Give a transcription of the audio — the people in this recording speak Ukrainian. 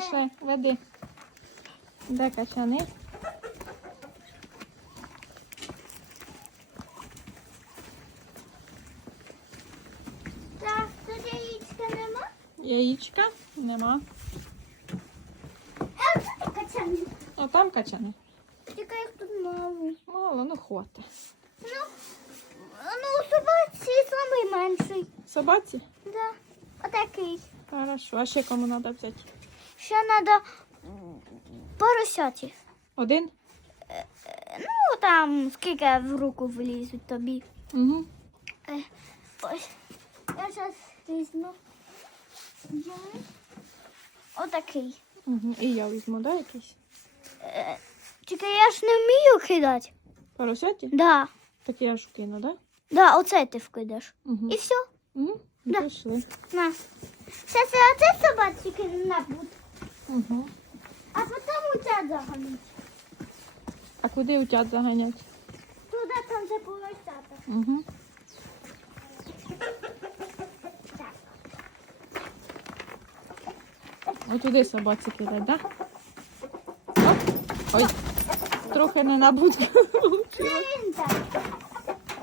Пішли, веди. Де качани? Так, тут яєчка нема. Яєчка? Нема. А тут качани. О, там качани. Тільки їх тут мало. Мало, ну хватить. Ну, ну у собаці самий менший. Собаці? Да. Отакий. Хорошо. А ще кому треба взяти? Ще треба поросяті. Один? Ну, там скільки в руку влізуть тобі. Угу. Ось. Я зараз візьму. Отакий. Угу. І я візьму, да, якийсь? Е, Тільки я ж не вмію кидати. Поросяті? Да. Так я ж кину, да? Да, оце ти вкидаєш. Угу. І все. Угу. Да. Пішли. На. Зараз я оце собачки набуду. Угу. А потім у тебе загануть. А куди утят заганять? Туди там вже поросята. Угу. Отуди собаці кидать, да? Оп. Ой, трохи не на